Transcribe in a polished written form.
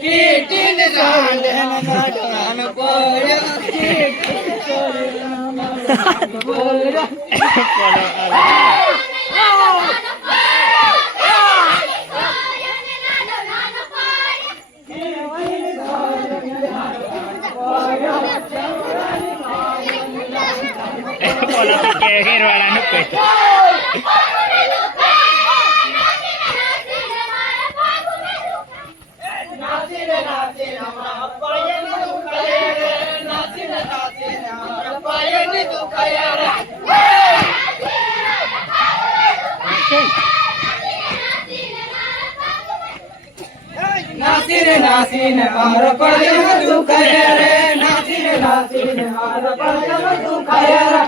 કીટીન સાંડન નટવાન પોયો કીટીન સોરીના પોયો બોલો તો કે ઘેરવાળાનું કોઈ નાસીને મારો પડ્યો દુખાય રે નાસીને મારો પડ્યો દુખાય રે